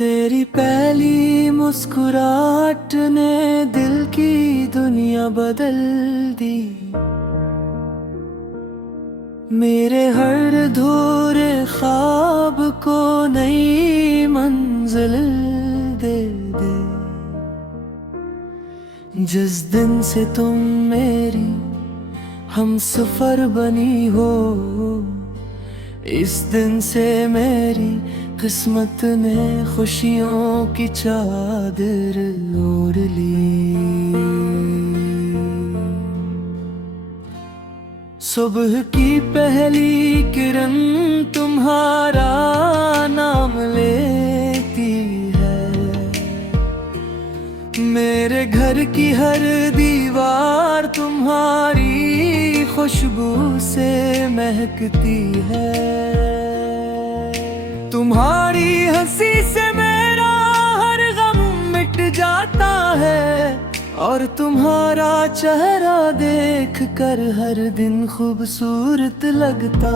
तेरी पहली मुस्कुराहट ने दिल की दुनिया बदल दी। मेरे हर अधूरे ख्वाब को नई मंजिल दे दे। जिस दिन से तुम मेरी हमसफर बनी हो, इस दिन से मेरी किस्मत ने खुशियों की चादर ओढ़ ली। सुबह की पहली किरण तुम्हारा नाम लेती है। मेरे घर की हर दीवार तुम्हारी खुशबू से महकती है। तुम्हारी हंसी से मेरा हर गम मिट जाता है, और तुम्हारा चेहरा देख कर हर दिन खूबसूरत लगता।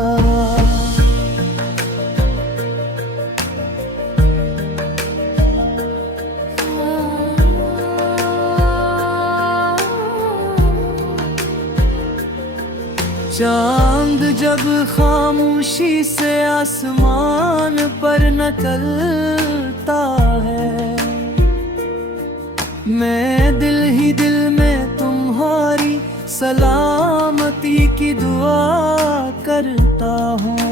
चांद जब खामोशी से आसमान पर निकलता है, मैं दिल ही दिल में तुम्हारी सलामती की दुआ करता हूँ।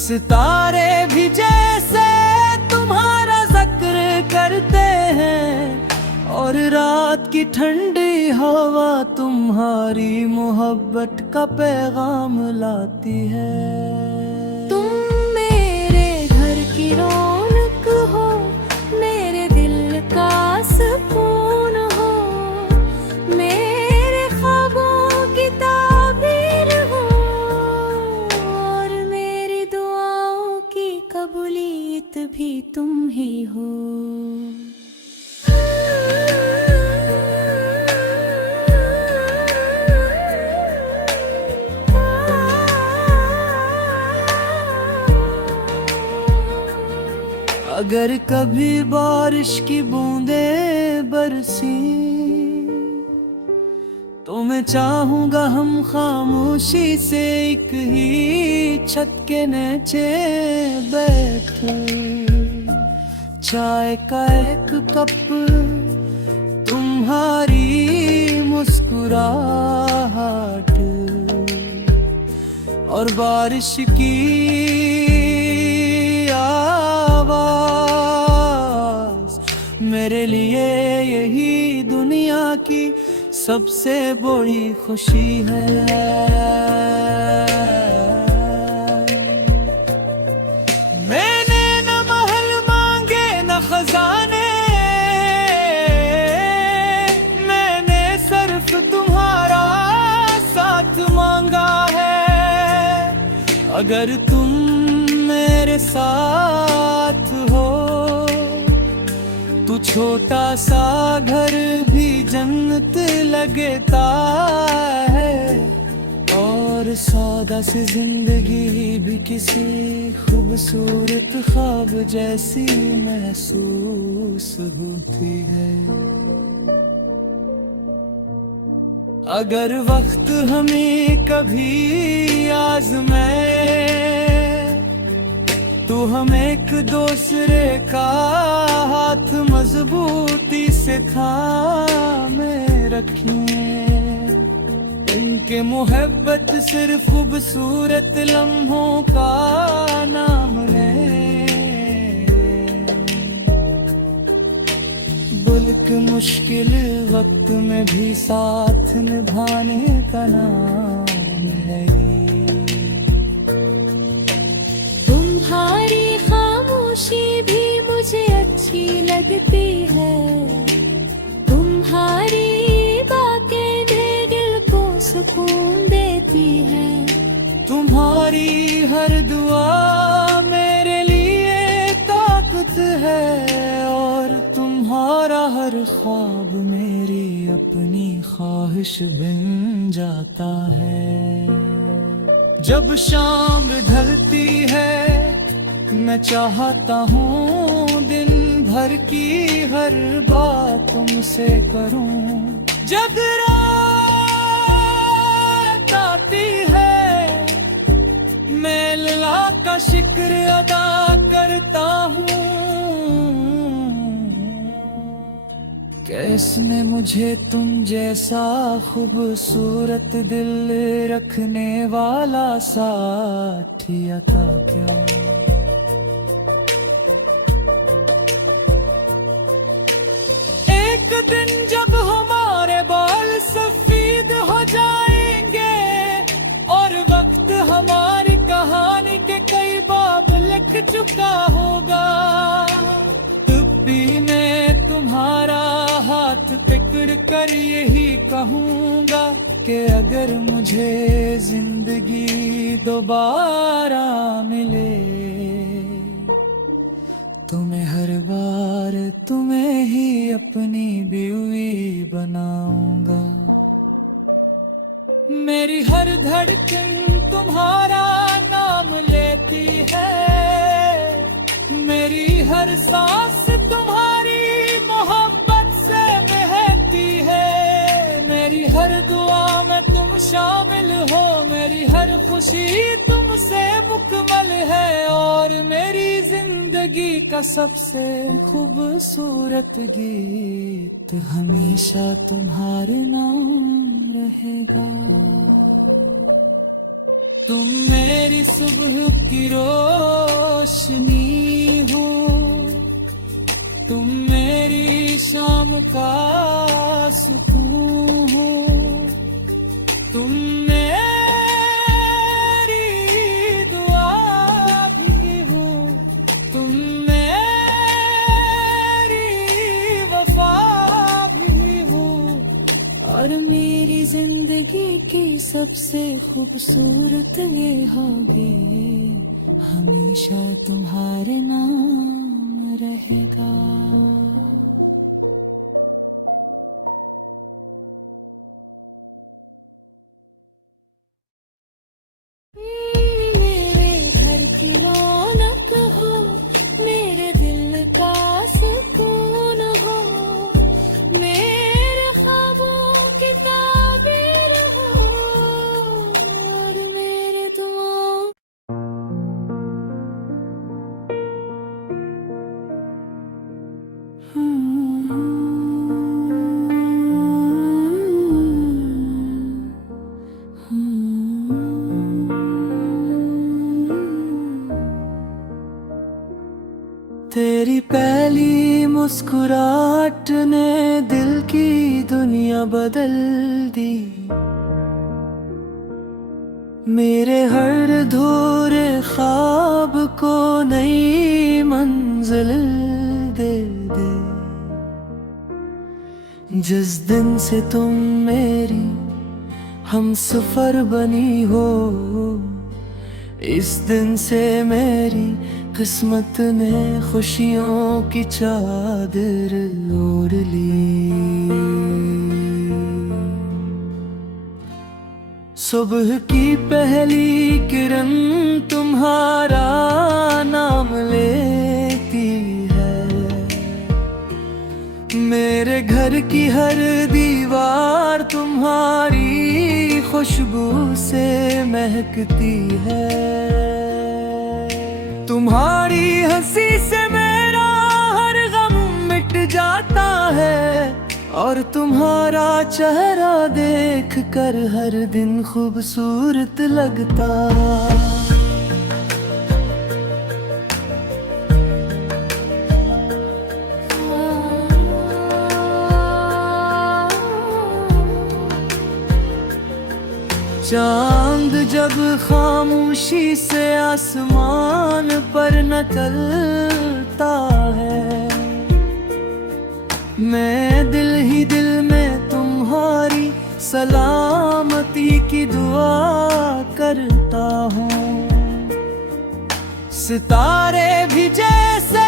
सितारे भी जैसे तुम्हारा जिक्र करते हैं, और रात की ठंडी हवा तुम्हारी मोहब्बत का पैगाम लाती है। तुम मेरे घर की रौनक हो, मेरे दिल का सुकून हो, मेरे ख्वाबों की ताबीर हो, और मेरी दुआओं की कबूलियत भी तुम ही हो। अगर कभी बारिश की बूंदें बरसी, तो मैं चाहूंगा हम खामोशी से एक ही छत के नीचे बैठें। चाय का एक कप, तुम्हारी मुस्कुराहट, और बारिश की मेरे लिए यही दुनिया की सबसे बड़ी खुशी है। मैंने न महल मांगे न खजाने, मैंने सिर्फ तुम्हारा साथ मांगा है। अगर तुम मेरे साथ हो तो छोटा सा घर भी जन्नत लगता है, और सादा सी जिंदगी भी किसी खूबसूरत ख्वाब जैसी महसूस होती है। अगर वक्त हमें कभी आज़माए, तो हम एक दूसरे का हाथ मजबूती से थामे रखें। इनके मोहब्बत सिर्फ खूबसूरत लम्हों का नाम है, बल्कि मुश्किल वक्त में भी साथ निभाने का नाम है। तुम्हारी खामोशी भी मुझे अच्छी लगती है, तुम्हारी बातें दिल को सुकून देती है। तुम्हारी हर दुआ मेरे लिए ताकत है, और तुम्हारा हर ख्वाब मेरी अपनी ख्वाहिश बन जाता है। जब शाम ढलती है मैं चाहता हूँ दिन भर की हर बात तुमसे करूँ। जब रात आती है मैं लला का शुक्र अदा करता हूँ। किसने मुझे तुम जैसा खूबसूरत दिल रखने वाला साथी अता क्या। एक दिन जब हमारे बाल सफेद हो जाएंगे और वक्त हमारी कहानी के कई बाब लिख चुका होगा, तब भी मैं तुम्हारा हाथ पकड़ कर यही कहूँगा कि अगर मुझे जिंदगी दोबारा मिले तो मैं हर बार तुम्हें ही अपनी बीवी बनाऊंगा। मेरी हर धड़कन तुम्हारा नाम लेती है, मेरी हर सांस तुम्हारी मोहब्बत से बहती है। मेरी हर दुआ में तुम शामिल हो, मेरी हर खुशी तुमसे मुकम्मल है और मेरी जिंदगी का सबसे खूबसूरत गीत हमेशा तुम्हारे नाम रहेगा। तुम मेरी सुबह की रोशनी हो, तुम मेरी शाम का सुकून हो, तुम मेरी दुआ भी हो, तुम मेरी वफा भी हो और मेरी जिंदगी की सबसे खूबसूरत ये होगी हमेशा तुम्हारे नाम रहेगा। मेरे घर की रौनक हो, मेरे दिल का सुकून हो, मेरे ख्वाबों की ताबीर हो और मेरे दुआओं तेरी पहली मुस्कुराहट ने दिल की दुनिया बदल दी, मेरे हर अधूरे ख्वाब को नई मंजिल दे दे। जिस दिन से तुम मेरी हमसफर बनी हो, इस दिन से मेरी किस्मत ने खुशियों की चादर ओढ़ ली। सुबह की पहली किरण तुम्हारा नाम लेती है, मेरे घर की हर दीवार तुम्हारी खुशबू से महकती है। तुम्हारी हंसी से मेरा हर गम मिट जाता है और तुम्हारा चेहरा देख कर हर दिन खूबसूरत लगता। चांद जब खामोशी से आसमान पर निकलता है, मैं दिल ही दिल में तुम्हारी सलामती की दुआ करता हूँ। सितारे भी जैसे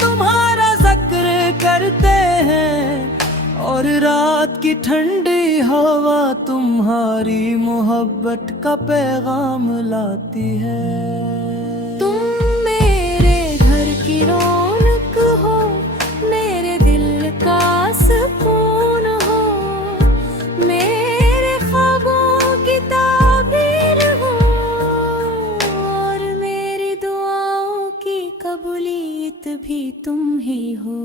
तुम्हारा जिक्र करते हैं और रात की ठंडी हवा तुम्हारी मोहब्बत का पैगाम लाती है। तुम मेरे भी तुम ही हो।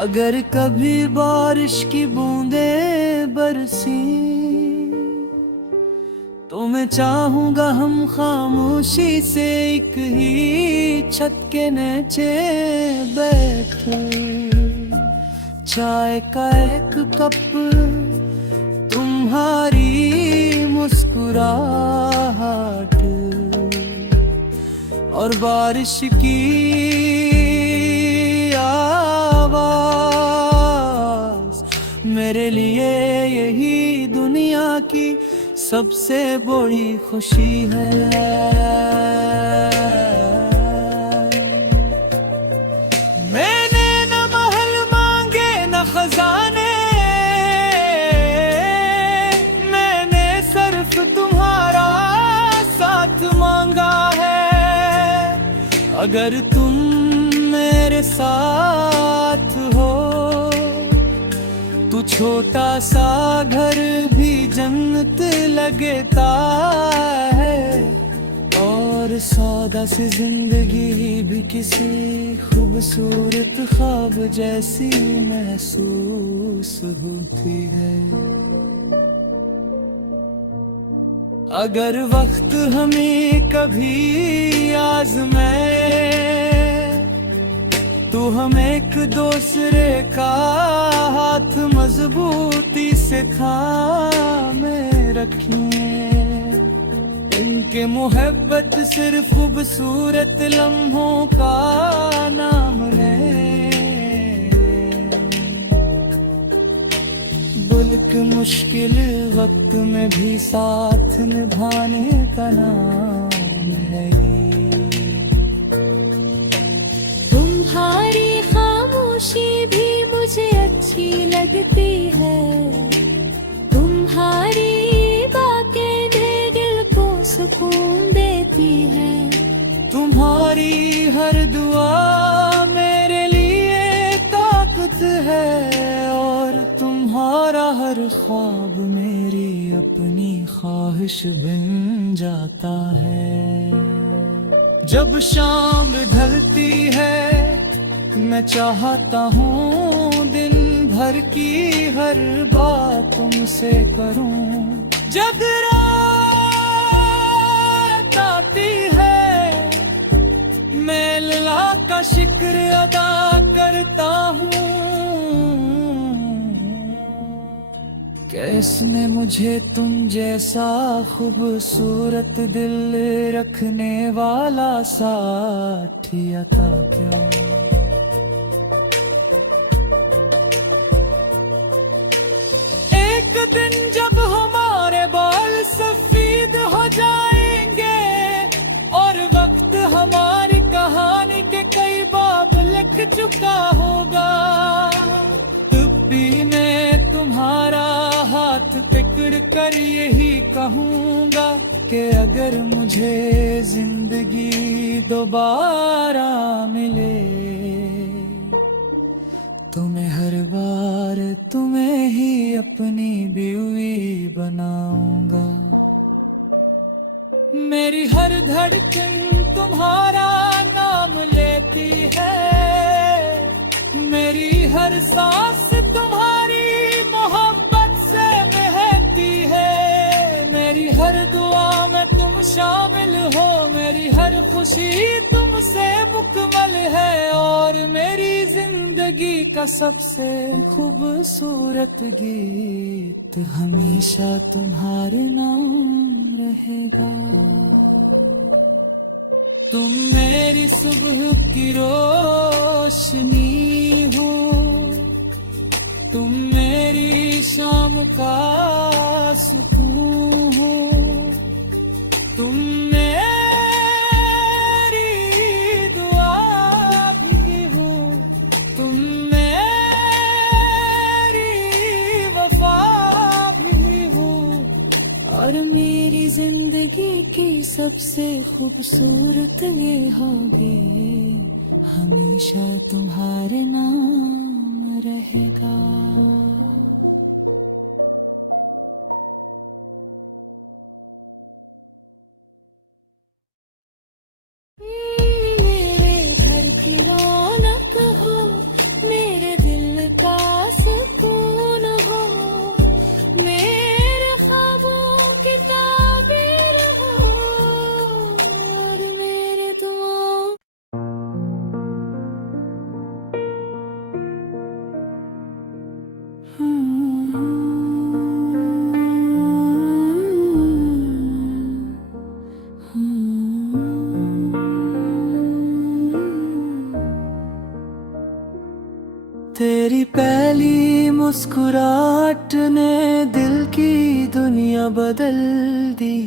अगर कभी बारिश की बूंदें बरसी तो मैं चाहूंगा हम खामोशी से एक ही छत के नीचे बैठे, चाय का एक कप, तुम्हारी मुस्कुराहट और बारिश की आवाज। मेरे लिए यही दुनिया की सबसे बड़ी खुशी है। मैंने न महल मांगे न खजाने, मैंने सिर्फ तुम्हारा साथ मांगा है। अगर तुम मेरे साथ हो तो छोटा सा घर भी जन्नत लगता है, और सौदा सी जिंदगी भी किसी खूबसूरत ख्वाब जैसी महसूस होती है। अगर वक्त हमें कभी आज़माए तो हम एक दूसरे का हाथ मजबूती से थामे रखें। इनके मोहब्बत सिर्फ खूबसूरत लम्हों का नाम है, बल्कि मुश्किल वक्त में भी साथ निभाने का नाम है। तुम्हारी खामोशी भी मुझे अच्छी लगती है, तुम्हारी बातें दिल को सुकून देती है। तुम्हारी हर दुआ मेरे लिए ताकत है, और तुम्हारा हर ख्वाब मेरी अपनी ख्वाहिश बन जाता है। जब शाम ढलती है मैं चाहता हूँ दिन भर की हर बात तुमसे करूँ। जब रात आती है मैं अल्लाह का शुक्र अदा करता हूँ, किसने मुझे तुम जैसा खूबसूरत दिल रखने वाला साथी अता किया। एक दिन जब हमारे बाल सफेद हो जाएंगे और वक्त हमारी कहानी के कई बाब लिख चुका होगा, तब भी मैं तुम्हारा हाथ पकड़ कर यही कहूँगा कि अगर मुझे जिंदगी दोबारा मिले तो मैं हर बार तुम्हें ही अपनी बीवी बनाऊंगा। मेरी हर धड़कन तुम्हारा नाम लेती है, मेरी हर सांस तुम्हारी मोहब्बत से बहती है। मेरी हर दुआ में तुम शामिल हो, मेरी हर खुशी तुमसे मुकम्मल है, और मेरी जिंदगी का सबसे खूबसूरत गीत हमेशा तुम्हारे नाम रहेगा। तुम मेरी सुबह की रोशनी हो, तुम मेरी शाम का सुकून हो, तुम मेरी दुआ भी हो, तुम मेरी वफा भी हो, और मेरी जिंदगी की सबसे खूबसूरत ये होगी हमेशा तुम्हारे नाम रहेगा। मेरे घर की रौनक हो, मेरे दिल का सुकून हो, मेरे ख्वाबों की ताबीर हो, और मेरे दुआओं तेरी पहली मुस्कुराहट ने दिल की दुनिया बदल दी।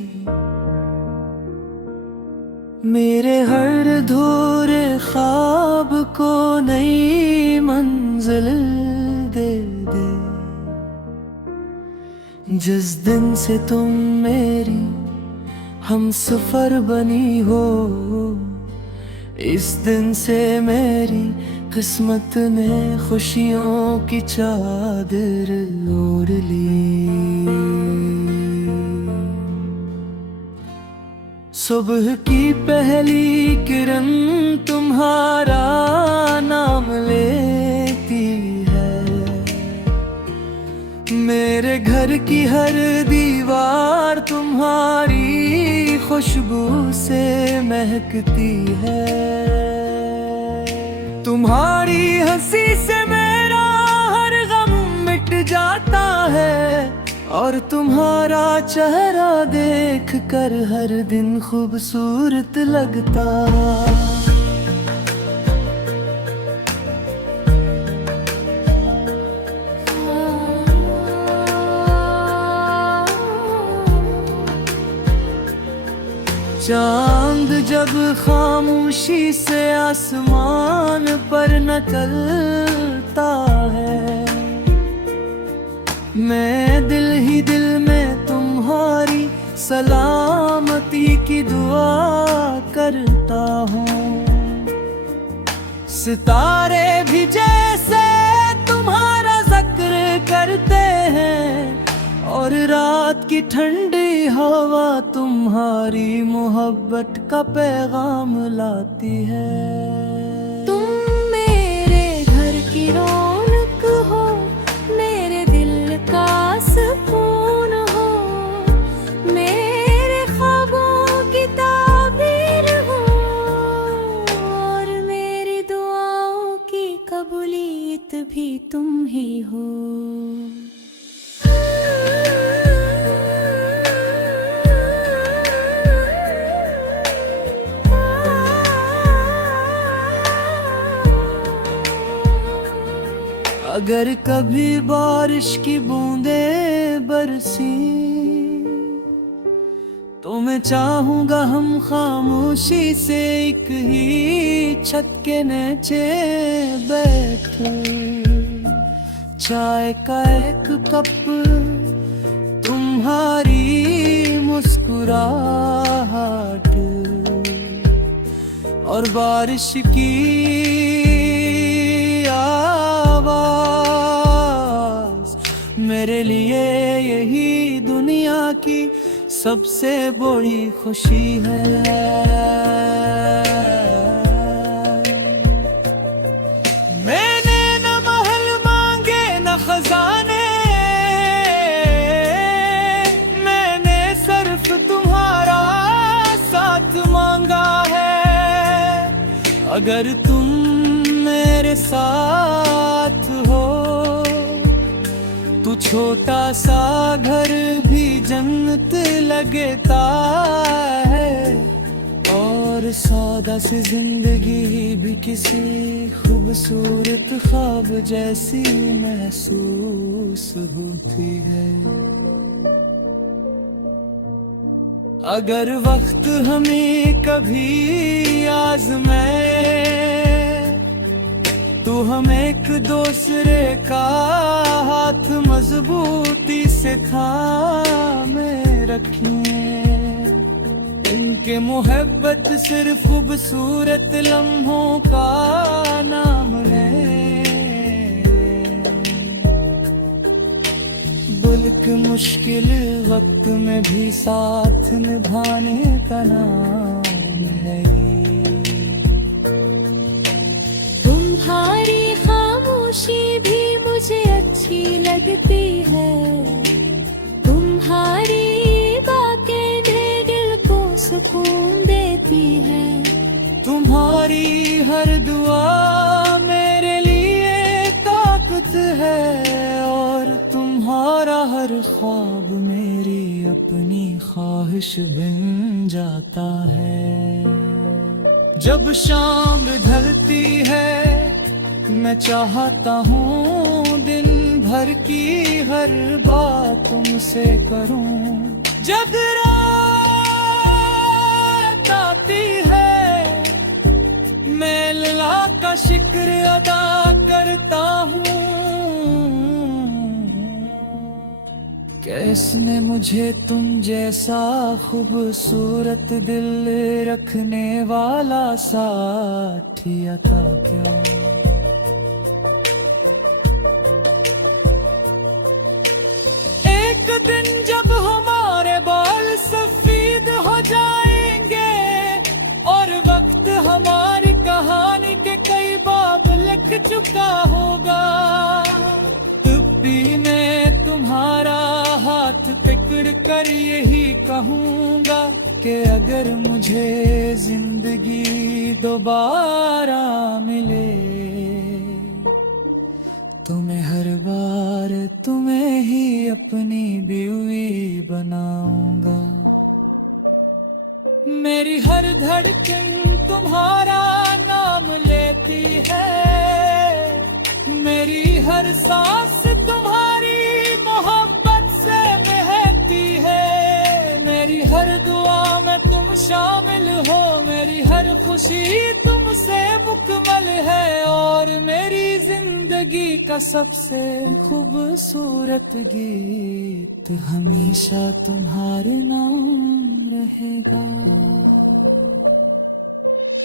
मेरे हर अधूरे ख्वाब को नई मंजिल दे दे। जिस दिन से तुम मेरी हमसफर बनी हो, इस दिन से मेरी किस्मत ने खुशियों की चादर ओढ़ ली। सुबह की पहली किरण तुम्हारा नाम लेती है। मेरे घर की हर दीवार तुम्हारी खुशबू से महकती है। तुम्हारी हंसी से मेरा हर गम मिट जाता है, और तुम्हारा चेहरा देख कर हर दिन खूबसूरत लगता। चांद जब खामोशी से आसमान पर निकलता है, मैं दिल ही दिल में तुम्हारी सलामती की दुआ करता हूँ। सितारे भी जैसे तुम्हारा जिक्र करते हैं, और रात की ठंडी हवा तुम्हारी मोहब्बत का पैगाम लाती है। तुम मेरे घर की रौनक हो, मेरे दिल का सुकून हो, मेरे ख्वाबों की ताबीर हो, और मेरी दुआओं की कबूलियत भी तुम ही हो। अगर कभी बारिश की बूंदें बरसी, तो मैं चाहूंगा हम खामोशी से एक ही छत के नीचे बैठे। चाय का एक कप, तुम्हारी मुस्कुराहट, और बारिश की मेरे लिए यही दुनिया की सबसे बड़ी खुशी है। मैंने न महल मांगे न खजाने, मैंने सिर्फ तुम्हारा साथ मांगा है। अगर तुम मेरे साथ हो, तू छोटा सा घर भी जन्नत लगता है, और सादा सी जिंदगी भी किसी खूबसूरत ख्वाब जैसी महसूस होती है। अगर वक्त हमें कभी आज़माए, तो हम एक दूसरे का हाथ मजबूती से थामे रखें। इनके मोहब्बत सिर्फ खूबसूरत लम्हों का नाम है। एक मुश्किल वक्त में भी साथ निभाने का नाम है ये। तुम्हारी खामोशी भी मुझे अच्छी लगती है, तुम्हारी बातें दिल को सुकून देती है। तुम्हारी हर दुआ मेरे लिए ताकत है, और तुम्हारा हर ख्वाब मेरी अपनी ख्वाहिश बन जाता है। जब शाम ढलती है मैं चाहता हूँ दिन भर की हर बात तुमसे करूँ। जब रात आती है मैं अल्लाह का शुक्र अदा करता हूँ, किसने मुझे तुम जैसा खूबसूरत दिल रखने वाला साथी अता किया। एक दिन जब हमारे बाल सफेद हो जाएंगे और वक्त हमारी कहानी के कई बाब लिख चुका होगा, तब भी मैं तुम्हारा हाथ पकड़ कर यही कहूँगा कि अगर मुझे जिंदगी दोबारा मिले तो मैं हर बार तुम्हें ही अपनी बीवी बनाऊंगा। मेरी हर धड़कन तुम्हारा नाम लेती है, मेरी हर सांस तुम्हारी मोहब्बत से बहती है। मेरी हर दुआ में तुम शामिल हो, मेरी हर खुशी तुमसे मुकम्मल है, और मेरी जिंदगी का सबसे खूबसूरत गीत हमेशा तुम्हारे नाम रहेगा।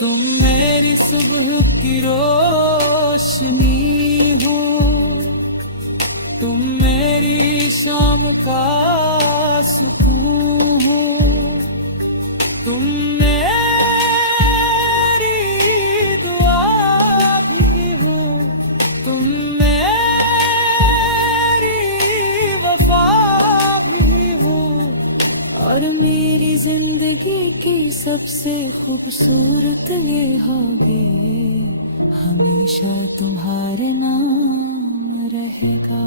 तुम मेरी सुबह की रोशनी हो, तुम मेरी शाम का सुकून हो, तुम मेरी दुआ भी हो, तुम मेरी वफा भी हो, और मेरी जिंदगी की सबसे खूबसूरत ये होगी हमेशा तुम्हारे नाम रहेगा।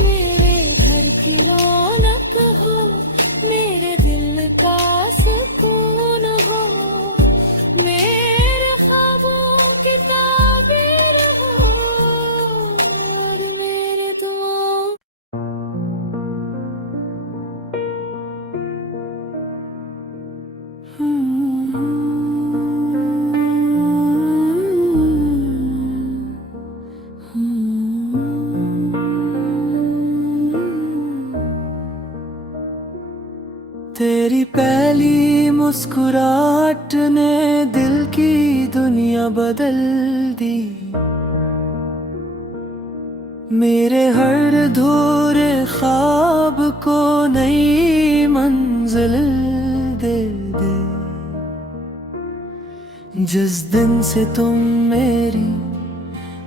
मेरे घर की रौनक हो, मेरे दिल का सुकून हो, मेरे ख्वाबों की ताबीर हो, और मेरे दुआओं तेरी पहली मुस्कुराहट ने दिल की दुनिया बदल दी, मेरे हर अधूरे ख्वाब को नई मंजिल दे दे। जिस दिन से तुम मेरी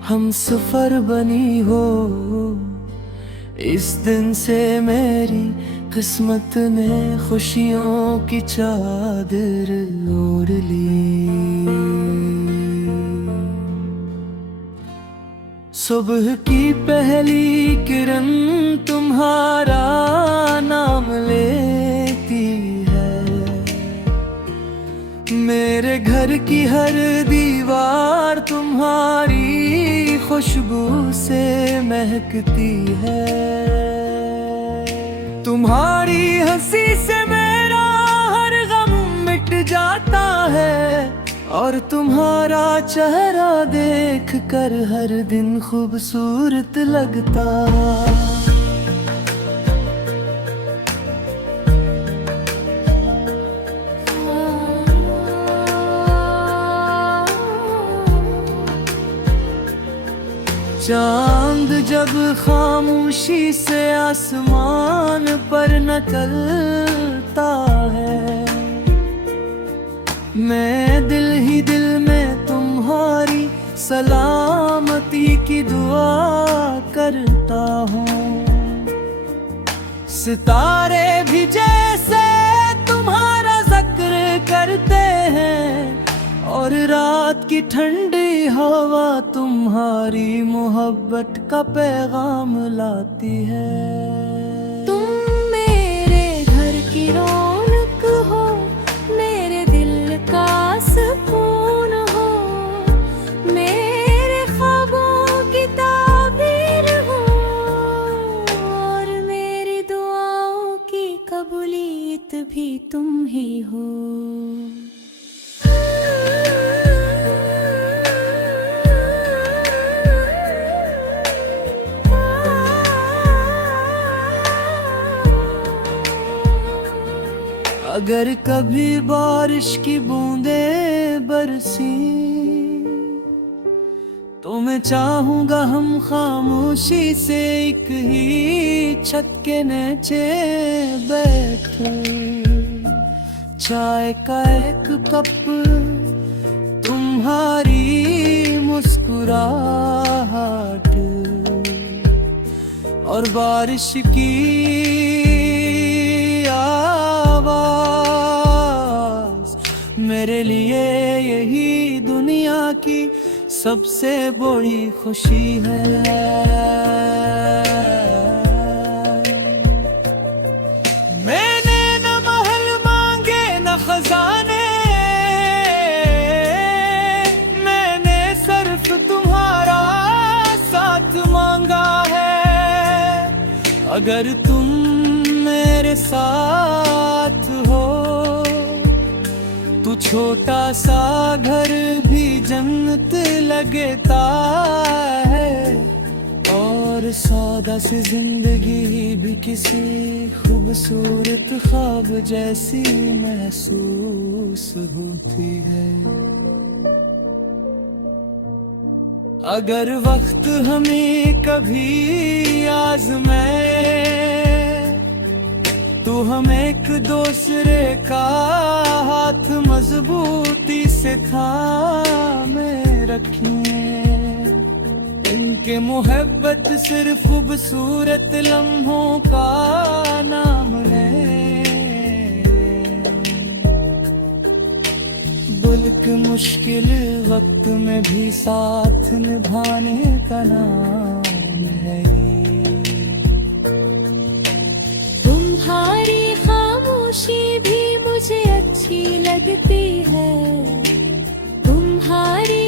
हमसफर बनी हो, इस दिन से मेरी किस्मत ने खुशियों की चादर ओढ़ ली। सुबह की पहली किरण तुम्हारा नाम लेती है, मेरे घर की हर दीवार तुम्हारी खुशबू से महकती है। तुम्हारी हंसी से मेरा हर गम मिट जाता है, और तुम्हारा चेहरा देख कर हर दिन खूबसूरत लगता। चांद जब खामोशी से आसमान पर निकलता है, मैं दिल ही दिल में तुम्हारी सलामती की दुआ करता हूँ। सितारे भी जैसे तुम्हारा जिक्र करते हैं, और रात की ठंडी हवा तुम्हारी मोहब्बत का पैगाम लाती है। तुम मेरे घर की रौनक हो, मेरे दिल का सुकून हो, मेरे ख्वाबों की ताबीर हो, और मेरी दुआओं की कबूलियत भी तुम ही हो। अगर कभी बारिश की बूंदें बरसी, तो मैं चाहूंगा हम खामोशी से एक ही छत के नीचे बैठे, चाय का एक कप, तुम्हारी मुस्कुराहट, और बारिश की मेरे लिए यही दुनिया की सबसे बड़ी खुशी है। मैंने न महल मांगे न खजाने, मैंने सिर्फ तुम्हारा साथ मांगा है। अगर तुम मेरे साथ हो तो छोटा सा घर भी जन्नत लगता है, और सादा सी जिंदगी भी किसी खूबसूरत ख्वाब जैसी महसूस होती है। अगर वक्त हमें कभी आज़माए, तो हम एक दूसरे का हाथ मजबूती से थामे रखें। इनके मोहब्बत सिर्फ खूबसूरत लम्हों का नाम है, बल्कि मुश्किल वक्त में भी साथ निभाने का नाम है। तुम्हारी खामोशी भी मुझे अच्छी लगती है, तुम्हारी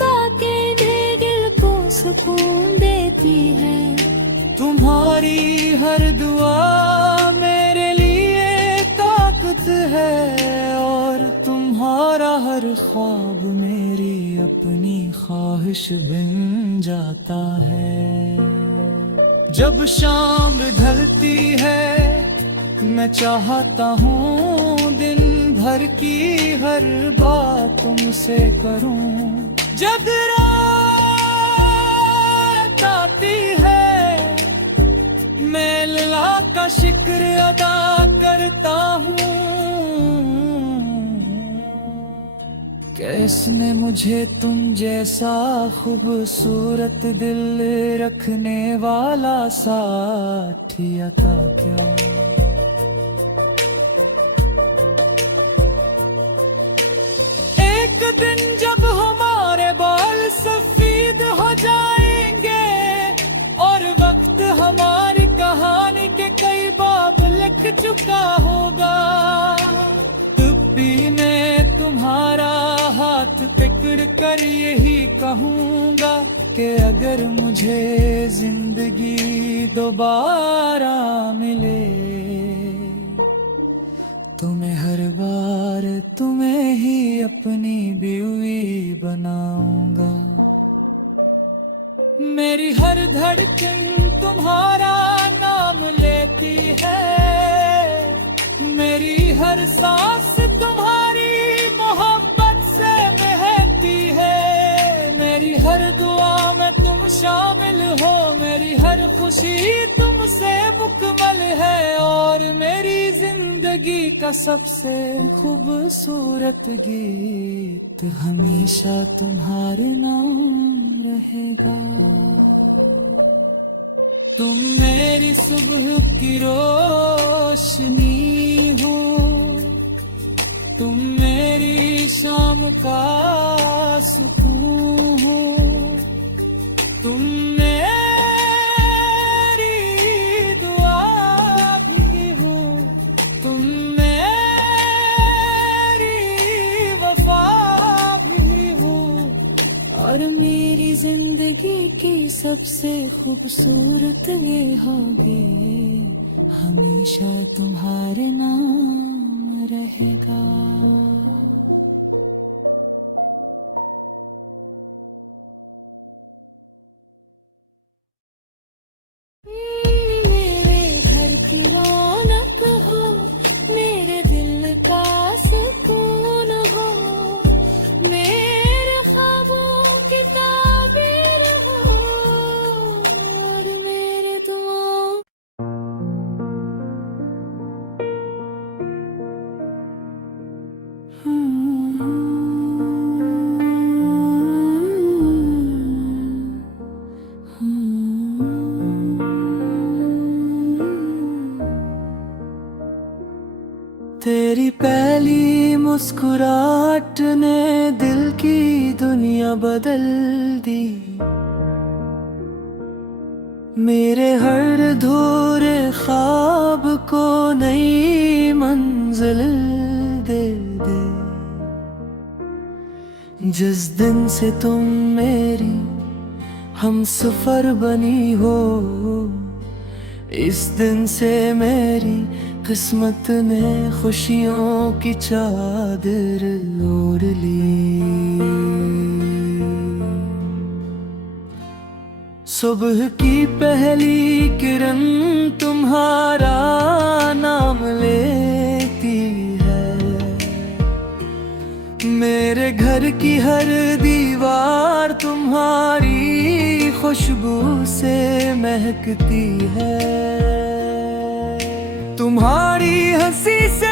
बातें दिल को सुकून देती है। तुम्हारी हर दुआ मेरे लिए ताकत है, और तुम्हारा हर ख्वाब मेरी अपनी ख्वाहिश बन जाता है। जब शाम ढलती है, मैं चाहता हूँ दिन भर की हर बात तुमसे करूँ। जब रात आती है, मैं अल्लाह का शुक्र अदा करता हूँ, किसने मुझे तुम जैसा खूबसूरत दिल रखने वाला साथी अता किया। एक दिन जब हमारे बाल सफेद हो जाएंगे, और वक्त हमारी कहानी के कई बाब लिख चुका होगा, तब भी मैं तुम्हारा हाथ पकड़ कर यही कहूँगा कि अगर मुझे जिंदगी दोबारा मिले, तो मैं हर बार तुम्हें ही अपनी बीवी बनाऊंगा। मेरी हर धड़कन तुम्हारा नाम लेती है, मेरी हर सांस तुम्हारी मोहब्बत से बहती है, मेरी हर दुआ में तुम शामिल हो, मेरी हर खुशी तुमसे मुकम्मल है, और मेरी जिंदगी का सबसे खूबसूरत गीत हमेशा तुम्हारे नाम रहेगा। तुम मेरी सुबह की रोशनी हो, तुम मेरी शाम का सुकून हो, तुम मेरी दुआ भी हो, तुम मेरी वफा भी हो, और मेरी जिंदगी की सबसे खूबसूरत ये होगे हमेशा तुम्हारे नाम रहेगा। मेरे घर की रौनक हो, मेरे दिल का सुकून हो, मेरे ख्वाबों की ताबीर हो, और मेरे दुआओं तेरी पहली मुस्कुराहट ने दिल की दुनिया बदल दी, मेरे हर अधूरे ख्वाब को नई मंजिल दे दे। जिस दिन से तुम मेरी हमसफर बनी हो, इस दिन से मेरी किस्मत ने खुशियों की चादर ओढ़ ली। सुबह की पहली किरण तुम्हारा नाम लेती है, मेरे घर की हर दीवार तुम्हारी खुशबू से महकती है। तुम्हारी हंसी से